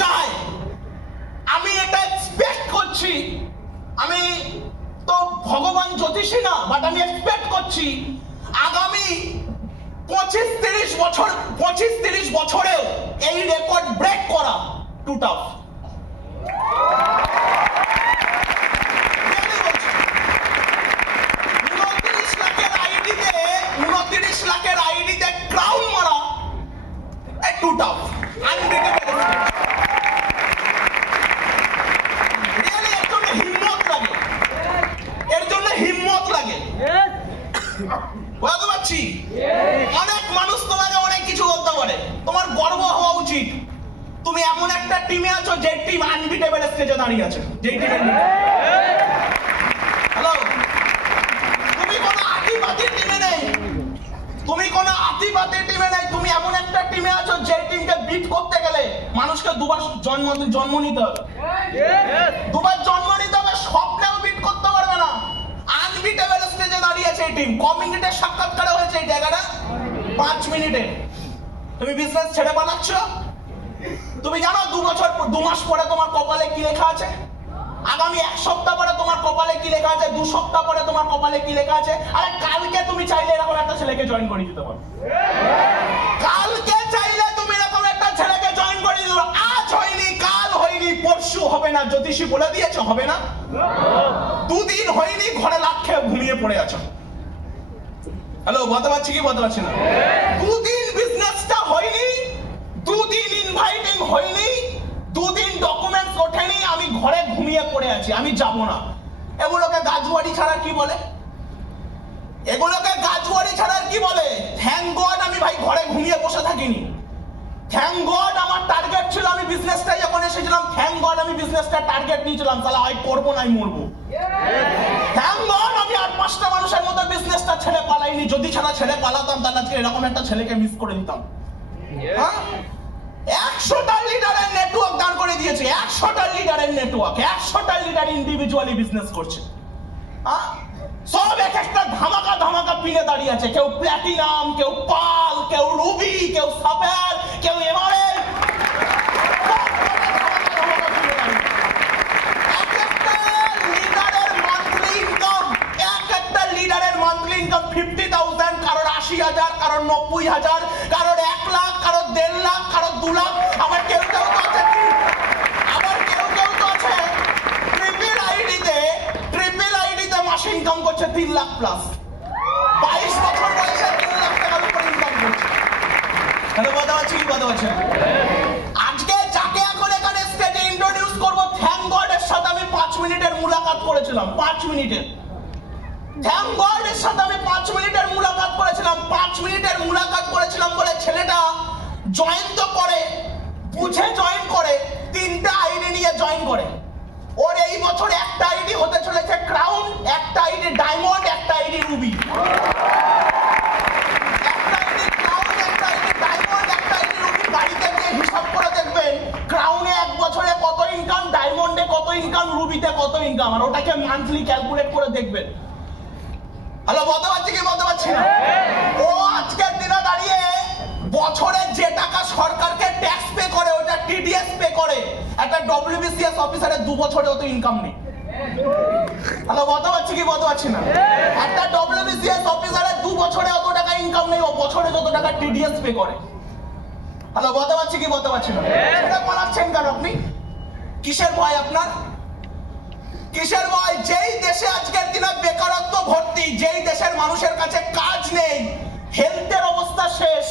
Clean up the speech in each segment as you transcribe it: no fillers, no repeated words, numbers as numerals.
যায়, আমি এটা এক্সপেক্ট করছি, আমি তো ভগবান জ্যোতিষী না, বাট আমি এক্সপেক্ট করছি আগামী 25-30 বছরেও এই রেকর্ড ব্রেক করা টু টাফ। 29 লাখের আইডিতে ক্রাউন মারা টু টাফ, আনব্রেকেবল। হিম্মত লাগে, বুঝতে পারছি। অনেক মানুষ তোমাকে অনেক কিছু বলতে পারে, তোমার গর্ব হওয়া উচিত তুমি এমন একটা টিমে আছো যে টিম আনবিটেবল স্টেজে দাঁড়িয়ে আছে, যে টিম হ্যালো, তুমি কোনো আতিপাতি টিমে নেই, তুমি কোনো আতিপাতি টিমে নেই, তুমি এমন একটা টিমে আছো যে টিমকে বিট করতে গেলে মানুষকে দুবার জন্ম নিতে হবে, দুবার জন্ম নিতে হবে, স্বপ্নেও বিট করতে পারবে না। আনবিটেবল স্টেজে দাঁড়িয়েছে এই টিম। কম মিনিটের সাক্ষাৎকারে হয়েছে এই জায়গাটা 5 মিনিটে। তুমি বিজনেস ছেড়ে পালাচ্ছ, তুমি জানো 2 মাস পরে তোমার কপালে কি লেখা আছে, আগামী 1 সপ্তাহ পরে তোমার কপালে কি লেখা আছে, 2 সপ্তাহ পরে তোমার কপালে কি লেখা আছে। আরে কালকে তুমি চাইলে এরকম একটা ছেলেকে জয়েন করে দিতে পারো, কালকে চাইলে তুমি এরকম একটা ছেলেকে জয়েন করে দিতে পারো। আজ হয়নি, কাল হয়নি, পরশু হবে না, জ্যোতিষী বলে দিয়েছে হবে না। 2 দিন হয়নি, ঘরে লাখ খেয়ে ঘুমিয়ে পড়ে আছো। হ্যালো, বলতে পারছি কি বলতে পারছি না? 2 দিন বিজনেসটা হয়নি, 2 দিন ইনভাইটিং হয়নি, 2 দিন ডকুমেন্টস ওঠেনি, আমি ঘরে ঘুমিয়ে পড়ে আছি, আমি যাব না। এগুলোকে গাজুয়ারি ছাড়া কি বলে? এগুলোকে গাজুয়ারি ছাড়া কি বলে? থ্যাংক গড আমি ভাই ঘরে ঘুমিয়ে বসে থাকিনি। থ্যাংক গড আমার টার্গেট ছিল, আমি বিজনেসটা যখন এসেছিলাম থ্যাংক গড আমি বিজনেসটা টার্গেট নিয়েছিলাম, তাহলে হয় করবো নাই মরবো। থ্যাংক গড আমি 8-5টা মানুষের মতো বিজনেসটা ছেড়ে পালাইনি, যদি ছেড়ে পালাতাম তাহলে আজকে এরকম একটা ছেলেকে মিস করে দিতাম। হ্যাঁ, 100টা লিডারের নেটওয়ার্ক দাঁড় করে দিয়েছে, 100টা লিডারের নেটওয়ার্ক, 100টা লিডার ইন্ডিভিজুয়ালি বিজনেস করছে। সব এক একটা ধামাকা পিনে দাঁড়িয়ে আছে, কেউ প্ল্যাটিনাম, কেউ পাল, কেউ রুবি, কেউ সাফায়ার, কেউ এমারেল্ড। একটা লিডারের মান্থলি ইনকাম 50,000, কারোর 80,000, কারোর 90,000, কারোর 1 লাখ, কারোর 1.5 লাখ, কারোর 2 লাখ। আবার কেউ তো আছে ট্রিপল আইডিতে মাসে ইনকাম করছে 3 লাখ প্লাস, 22 বছর বয়সে 3 লাখ টাকার উপর ইনকাম করছে। হ্যালো, কথা হচ্ছে কি কথা হচ্ছে? আজকে যাকে এখন এখানে স্টেজে ইন্ট্রোডিউস করবো, থ্যাংক গড এর সাথে আমি 5 মিনিটের মুলাকাত করেছিলাম, 5 মিনিটের। থ্যাংক গড এর সাথে আমি 5 মিনিটের মুলাকাত করেছিলাম, 5 মিনিটের মুলাকাত করেছিলাম বলে ছেলেটা জয়েন তো করে, বুঝে জয়েন করে, 3টা আইডি নিয়ে জয়েন করে। ওর এই বছর একটা আইডি হতে চলেছে ক্রাউন, একটা আইডি ডায়মন্ড, একটা আইডি রুবি। একটা আইডি ক্রাউন, একটা আইডি ডায়মন্ড, একটা আইডি রুবি। বাড়িতে গিয়ে হিসাব করে দেখবেন ক্রাউনে 1 বছরে কত ইনকাম, ডায়মন্ডে কত ইনকাম, রুবিতে কত ইনকাম, আর ওটাকে মান্থলি ক্যালকুলেট করে দেখবেন। হ্যালো, বলতে পারছি কি বলতে পারছি না? ও আজকের দিনে দাঁড়িয়ে বছরে যে টাকা সরকারকে ট্যাক্স পে করে, ওটা টিডিএস পে করে, একটা ডব্লিউবিসিএস অফিসারের 2 বছরে অত ইনকাম নেই। হ্যালো, বলতে পারছি কি বলতে পারছি না? একটা ডব্লিউবিসিএস অফিসারের 2 বছরে অত টাকা ইনকাম নেই, ও বছরে যত টাকা টিডিএস পে করে। হ্যালো, বলতে পারছি কি বলতে পারছি না? সেটা পালাচ্ছেন কেন আপনি? কিসের ভয় আপনার? কিসের ভয়? যেই দেশে আজকের দিনে বেকারত্ব ভর্তি, যেই দেশের মানুষের কাছে কাজ নেই, হেলথের অবস্থা শেষ।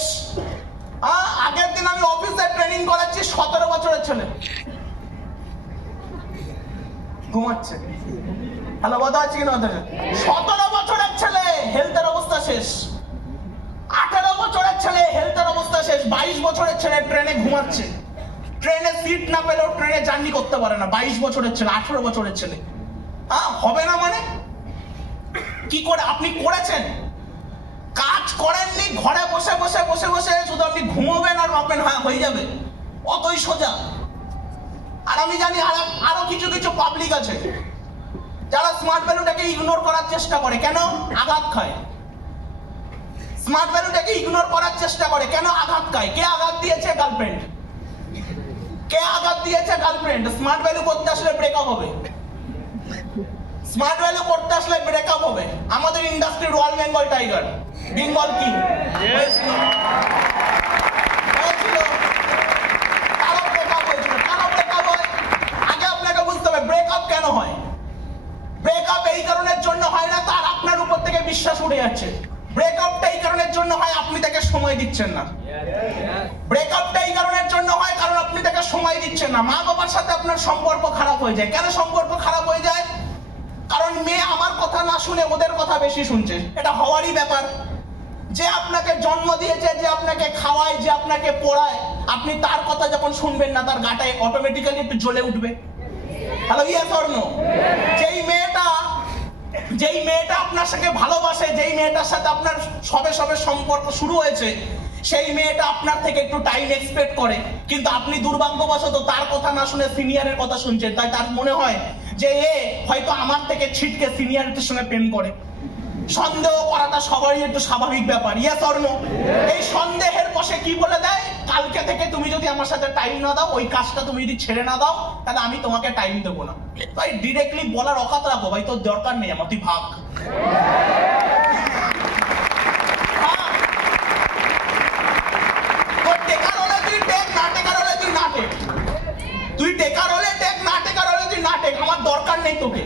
আগের দিন আমি অফিসে ট্রেনিং করাচ্ছি, 17 বছরের ছেলে ঘুমাচ্ছে। হ্যালো, কথা হচ্ছে কিনা? 17 বছরের ছেলে, হেলথের অবস্থা শেষ। 18 বছরের ছেলে, হেলথের অবস্থা শেষ। 22 বছরের ছেলে ট্রেনে ঘুমাচ্ছে, ট্রেনে সিট না পেলেও ট্রেনে জার্নি করতে পারে না। 22 বছরের ছেলে, 18 বছরের ছেলে। হবে না মানে কি করে? আপনি করেছেন, কাজ করেননি, ঘরে বসে বসে বসে বসে শুধু আপনি ঘুমাবেন আর ভাববেন হ্যাঁ হয়ে যাবে, অতই সোজা। আর আমি জানি আরো কিছু কিছু পাবলিক আছে যারা স্মার্ট ভ্যালুটাকে ইগনোর করার চেষ্টা করে। কেন? আঘাত খায়। স্মার্ট ভ্যালুটাকে ইগনোর করার চেষ্টা করে, কেন? আঘাত খায়। কে আঘাত দিয়েছে? গার্লফ্রেন্ড। কে আঘাত দিয়েছে? গার্লফ্রেন্ড। স্মার্ট ভ্যালু করতে আসলে ব্রেকআপ হবে, স্মার্ট ভ্যালু করতে আসলে ব্রেকআপ হবে। আমাদের industry royal Bengal tiger, Bengal king হয়েছিল, কারো ব্রেকআপ হয়েছিল। কেন ব্রেকআপ হয়? আগে আপনাকে বুঝতে হবে ব্রেকআপ কেন হয়। ব্রেকআপ এই কারণের জন্য হয় না তার আপনার উপর থেকে বিশ্বাস উঠে যাচ্ছে। ব্রেকআপটা এই কারণের জন্য হয় আপনি তাকে সময় দিচ্ছেন না। ব্রেকআপটা এই কারণের জন্য হয় কারণ আপনি তাকে সময় দিচ্ছেন না। মা বাবার সাথে আপনার সম্পর্ক খারাপ হয়ে যায়। কেন সম্পর্ক খারাপ হয়ে যায়? কারণ মেয়ে আমার কথা না শুনে ওদের কথা বেশি শুনছে। এটা হওয়ারই ব্যাপার। যে আপনাকে জন্ম দিয়েছে, যে আপনাকে খাওয়ায়, যে আপনাকে পড়ায়, আপনি তার কথা যখন শুনবেন না তার গাটায় অটোমেটিক্যালি একটু জ্বলে উঠবে। Hello, yes or no? যেই মেয়েটা আপনার সাথে ভালোবাসে, যেই মেয়েটার সাথে আপনার সবে সবে সম্পর্ক শুরু হয়েছে, সেই মেয়েটা আপনার থেকে একটু টাইম এক্সপেক্ট করে, কিন্তু আপনি দুর্ভাগ্যবশত তার কথা না শুনে সিনিয়রের কথা শুনছেন। তাই তার মনে হয় যে এ হয়তো আমার থেকে ছিটকে সিনিয়রদের সঙ্গে প্রেম করে। সন্দেহ করাটা সবারই একটু স্বাভাবিক ব্যাপার। Yes or no? এই সন্দেহের বশে কি বলে দেয়, কালকে থেকে তুমি যদি আমার সাথে টাইম না দাও, ওই কাজটা তুমি যদি ছেড়ে না দাও, তাহলে আমি তোমাকে টাইম দেবো না। তাই ডিরেক্টলি বলার অকাত রাখো, ভাই তোর দরকার নেই আমার, তুই ভাগ। তোর টেকার হলে তুই টেক, না টেকার হলে তুই না টেক। তুই টেকার হলে টেক, না টেকার হলে তুই না টেক। আমার দরকার নেই তোকে।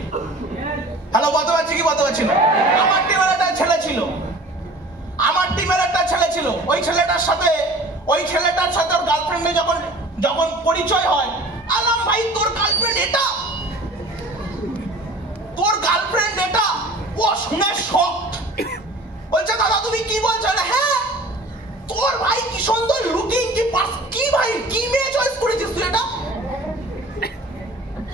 হ্যালো, বলতে পারছি কি বলতে পারছি না? আমার টিমের একটা ছেলে ছিল, আমার টিমের একটা ছেলে ছিল। ওই ছেলেটার সাথে ওর গার্লফ্রেন্ডে যখন পরিচয় হয়, আলাম ভাই তোর গার্লফ্রেন্ড এটা, তোর গার্লফ্রেন্ড এটা। ও শুনে শক, বলছে দাদা তুমি কি বলছো? হ্যাঁ, তোর ভাই কি সুন্দর লুকিং, কি ভাই কি মেয়ে চয়েস করেছিস তুই এটা?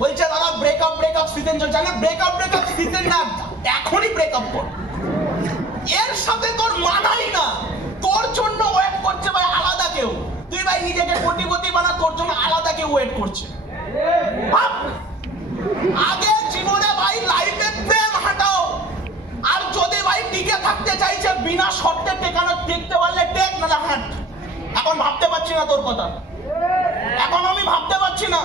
বলছে দাদা ব্রেকআপ সিজন চলছে। না, ব্রেকআপ সিজন না, এখনই ব্রেকআপ কর। এর সাথে তোর মানাই না, তোর জন্য ওয়েট করছে ভাই আলাদা কেউ। তুই ভাই নিজেকে কোটিপতি বানা, তোর জন্য আলাদা কেউ ওয়েট করছে। আগে জীবনে ভাই লাইফে প্রেম হাঁটাও। আর যদি ভাই টিকে থাকতে চাইছে বিনা শর্তে টেকানো, টিকতে পারলে টেক, না হাঁট। এখন ভাবতে পারছি না তোর কথা, এখন আমি ভাবতে পারছি না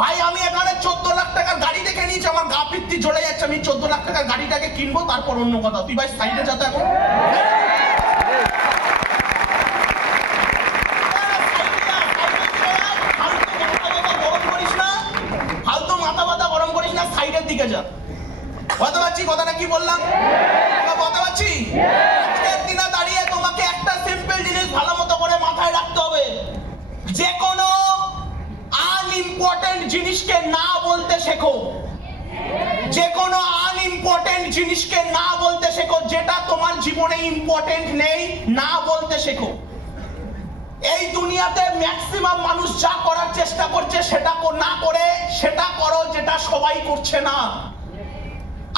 ভাই। আমি এখানে 14 লাখ টাকার গাড়ি দেখে নিয়েছি, আমার গা পিত্তি জ্বলে যাচ্ছে। আমি 14 লাখ টাকার গাড়িটাকে কিনবো, তারপর অন্য কথা। তুই ভাই সাইডে যাতে এখন ফালতু মাথা ব্যথা গরম করিস না, সাইডের দিকে যা। বলতে পারছি কথাটা কি বললাম? বলতে পারছি? আজকের দিনে দাঁড়িয়ে তোমাকে একটা সিম্পল জিনিস ভালো মতো করে মাথায় রাখতে হবে, যে কোনো আনইম্পর্টেন্ট জিনিসকে না বলতে শেখো। যে কোনো আনইম্পর্টেন্ট জিনিসকে না বলতে শেখো। যেটা তোমার জীবনে ইম্পর্টেন্ট নেই, না বলতে শেখো। এই দুনিয়াতে ম্যাক্সিমাম মানুষ যা করার চেষ্টা করছে সেটা না করে সেটা করো যেটা সবাই করছে না।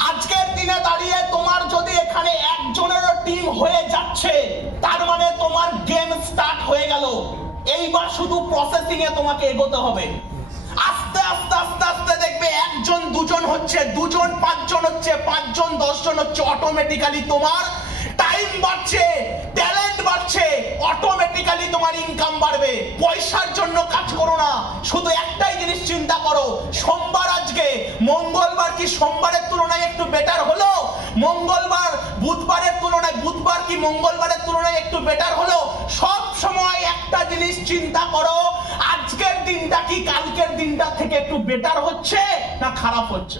আজকের দিনে দাঁড়িয়ে তোমার যদি এখানে একজনেরও টিম হয়ে যাচ্ছে, তার মানে তোমার গেম স্টার্ট হয়ে গেল। এইবার শুধু প্রসেসিং এ তোমাকে এগোতে হবে। আস্তে আস্তে আস্তে আস্তে দেখবে একজন দুজন হচ্ছে, দুজন পাঁচজন হচ্ছে, পাঁচজন 10 জন হচ্ছে। অটোমেটিক্যালি তোমার টাইম বাড়ছে, ট্যালেন্ট বাড়ছে, অটোমেটিক্যালি তোমার ইনকাম বাড়বে। পয়সার জন্য কাজ করো না, শুধু একটাই জিনিস চিন্তা করো, সোমবার আজকে, মঙ্গলবার কি সোমবারের তুলনায় একটু বেটার হলো? মঙ্গলবার বুধবারের তুলনায়, বুধবার কি মঙ্গলবারের তুলনায় একটু বেটার হলো? সব সময় একটা জিনিস চিন্তা করো, আজকের দিনটা কি কালকের দিনটা থেকে একটু বেটার হচ্ছে না খারাপ হচ্ছে?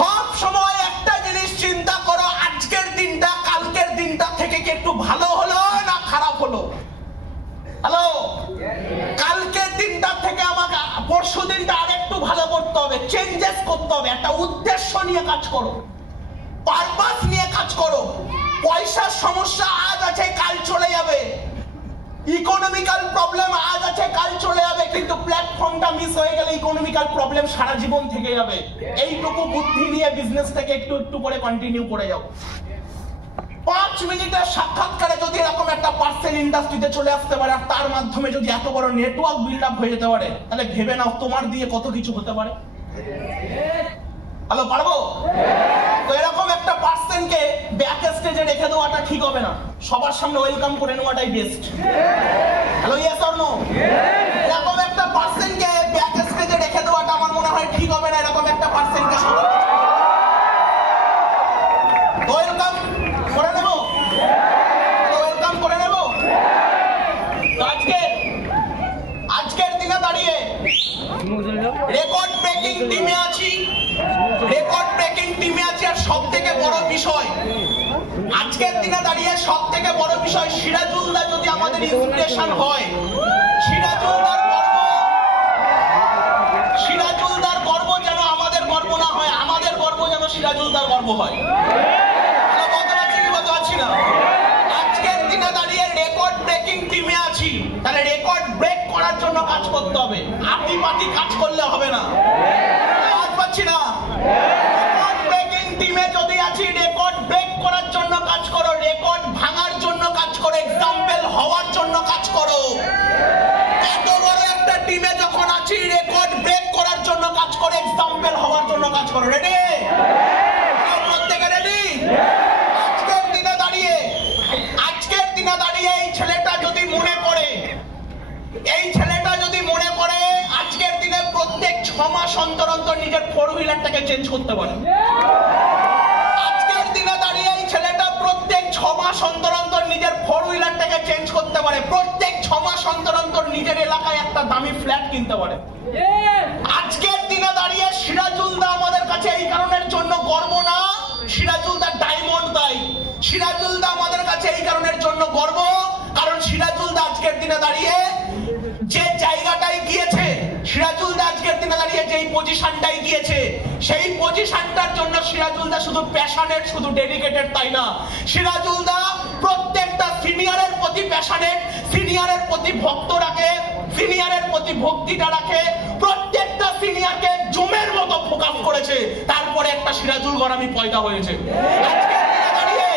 সব সময় একটা জিনিস চিন্তা করো, আজকের দিনটা কালকের দিনটা থেকে কি একটু ভালো হলো না খারাপ হলো? হ্যালো, কালকের দিনটা থেকে আমাকে পরশু দিনটা আরেকটু ভালো করতে হবে, চেঞ্জেস করতে হবে। একটা উদ্দেশ্য নিয়ে কাজ করো, পারপাস নিয়ে কাজ করো। পয়সার সমস্যা আজ আছে কাল চলে যাবে, ইকোনমিক্যাল প্রবলেম আজ আছে কাল চলে যাবে, কিন্তু প্ল্যাটফর্মটা মিস হয়ে গেলে ইকোনমিক্যাল প্রবলেম সারা জীবন থেকে যাবে। এইটুকু বুদ্ধি নিয়ে বিজনেস থেকে একটু একটু করে কন্টিনিউ করে যাও। 5 মিনিটের সাক্ষাৎকারে যদি এরকম একটা পার্সন ইন্ডাস্ট্রিতে চলে আসতে পারে, আর তার মাধ্যমে যদি এত বড় নেটওয়ার্ক বিল্ড আপ হয়ে যেতে পারে, তাহলে ভেবে নাও তোমার দিয়ে কত কিছু হতে পারে। হ্যালো, পারবো? তো এরকম একটা পার্সনকে ব্যাক স্টেজে রেখে দেওয়াটা ঠিক হবে না, সবার সামনে ওয়েলকাম করে নেওয়াটাই best. Hello, yes or no? এরকম একটা পার্সনকে ব্যাক স্টেজে রেখে দেওয়াটা আমার মনে হয় ঠিক হবে না। এরকম একটা পার্সনকে ওয়েলকাম করে নেব, ওয়েলকাম করে নেব। আজকের দিনে দাঁড়িয়ে রেকর্ড ব্রেকিং টিমে আছি, রেকর্ড ব্রেকিং টিমে আছি। আর সব থেকে বড় বিষয়, আজকের দিনে দাঁড়িয়ে সব থেকে বড় বিষয়, সিরাজুলদা যদি আমাদের ইন্সপিরেশন হয়, সিরাজুলদার গর্ব যেন আমাদের গর্ব না হয়, আমাদের গর্ব যেন সিরাজুলদার গর্ব হয়। বলতে পারছি কি বলতে পারছি না? আজকের দিনে দাঁড়িয়ে রেকর্ড ব্রেকিং টিমে আছি, তাহলে রেকর্ড ব্রেক করার জন্য কাজ করতে হবে, আতিপাতি কাজ করলে হবে না। আজ পাচ্ছি না, রেকর্ড ব্রেকিং টিমে যদি আছি, রেকর্ড ব্রেক করার জন্য কাজ করো, রেকর্ড ভাঙার জন্য কাজ করো, এক্সাম্পল হওয়ার জন্য কাজ করো। এত বড় একটা টিমে যখন আছি, রেকর্ড ব্রেক করার জন্য কাজ করো, এক্সাম্পল হওয়ার জন্য কাজ করো। রেডি? প্রত্যেকে রেডি? আজকের দিনে দাঁড়িয়ে এই ছেলেটা যদি মনে করে, আজকের দিনে প্রত্যেক 6 মাস অন্তর অন্তর নিজের 4 হুইলারটাকে চেঞ্জ করতে পারে। আজকের দিনে দাঁড়িয়ে এই ছেলেটা প্রত্যেক 6 মাস অন্তর অন্তর নিজের 4 হুইলারটাকে চেঞ্জ করতে পারে। প্রত্যেক 6 মাস অন্তর অন্তর নিজের এলাকায় একটা দামি ফ্ল্যাট কিনতে পারে। আজকের দিনে দাঁড়িয়ে সিরাজুলদা আমাদের কাছে এই কারণের জন্য গর্ব না, সিরাজুলদা ডায়মন্ড তাই। সিরাজুলদা আমাদের কাছে এই কারণের জন্য গর্ব, কারণ সিরাজুলদা আজকের দিনে দাঁড়িয়ে যে জায়গাটায় গিয়েছে, সিরাজুলদা আজকের দিনে দাঁড়িয়ে যেই পজিশনটাই গিয়েছে, সেই পজিশনটার জন্য সিরাজুলদা শুধু প্যাশনেট, শুধু ডেডিকেটেড তাই না, সিরাজুলদা প্রত্যেকটা সিনিয়রের প্রতি প্যাশনেট, সিনিয়রের প্রতি ভক্ত রাখে, সিনিয়রের প্রতি ভক্তিটা রাখে, প্রত্যেকটা সিনিয়রকে জমের মতো ফোকাস করেছে। তারপরে একটা সিরাজুল ঘরামি পয়দা হয়েছে। আজকের দিনে দাঁড়িয়ে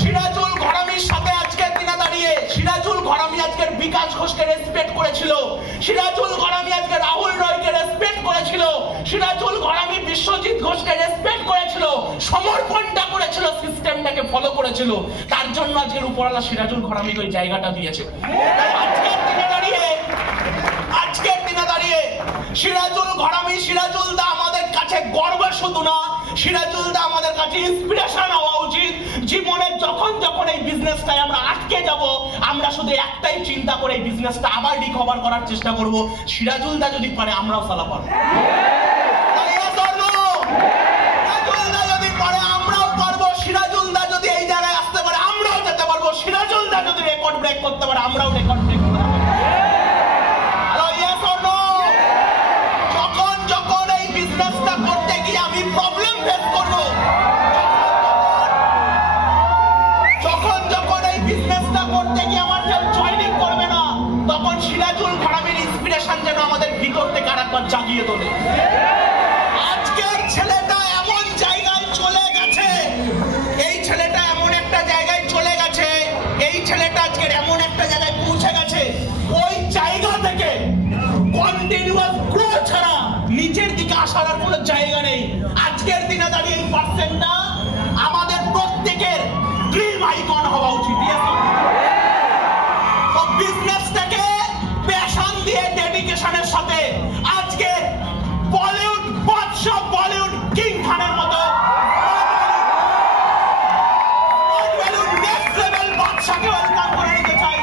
সিরাজুল ঘরামির সাথে, আজকের দিনে দাঁড়িয়ে সিরাজুল ঘরামি আজকের বিকাশ ঘোষকে রেসপেক্ট করেছিল, সিরাজুল ঘরামি আজকে রাহুল রয়কে রেসপেক্ট করেছিল, সিরাজুল ঘরামি বিশ্বজিৎ ঘোষকে রেসপেক্ট করেছিল, সমর্পণটা করেছিল, সিস্টেমটাকে ফলো করেছিল। তার জন্য আজকের উপরওয়ালা সিরাজুল ঘরামিকে ওই জায়গাটা দিয়েছে। আজকের দিনে দাঁড়িয়ে সিরাজুল ঘরামি, সিরাজুলদা আমাদের কাছে গর্ব শুধু না, সিরাজুলদা আমাদের কাছে ইন্সপিরেশন হওয়া উচিত। জীবনে যখন এই বিজনেসটায় আমরা আটকে যাব, আমরা শুধু একটাই চিন্তা করে এই বিজনেসটা আবার রিকভার করার চেষ্টা করব। সিরাজুলদা যদি পারে, আমরাও সালা পারবো। সিরাজুলদা যদি পারে, আমরাও পারবো। সিরাজুলদা যদি এই জায়গায় আসতে পারে, আমরাও যেতে পারবো। সিরাজুলদা যদি রেকর্ড ব্রেক করতে পারে, আমরাও রেকর্ড ব্রেক করতে পারবো। যখন এই বিজনেসটা করতে গিয়ে আমি প্রবলেম ফেস করব, যখন এই বিজনেসটা করতে গিয়ে আমার কেউ জয়েনিং করবে না, তখন সিরাজুল ঘরামির ইন্সপিরেশন যেন আমাদের ভিতর থেকে আরেকবার জাগিয়ে তোলে। আজকের ছেলেটা এমন জায়গায় চলে গেছে, এই ছেলেটা এমন একটা জায়গায় চলে গেছে, এই ছেলেটা আজকের এমন একটা জায়গায় পৌঁছে গেছে, ওই জায়গা থেকে কন্টিনিউয়াস গ্রো ছাড়া নিচের দিকে আসার আর কোনো জায়গা নেই। আজকের দিনে দাঁড়িয়ে এই পার্সেন্টটা আমাদের প্রত্যেকের ড্রিম আইকন হওয়া উচিত। বিজনেসটাকে প্যাশন দিয়ে, ডেডিকেশনের সাথে আজকে বলিউড বাদশা, বলিউড কিং খানের মতো নেক্সট লেভেল বাদশাকে ওয়েলকাম করে নিতে চাই।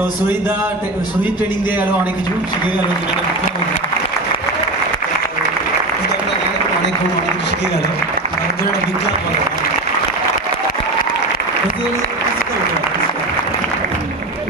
তো শহীদ ট্রেনিং দিয়ে গেল, অনেক কিছু শিখে গেল, অনেক কিছু শিখে গেল, আমাদের একটা বিপ্লব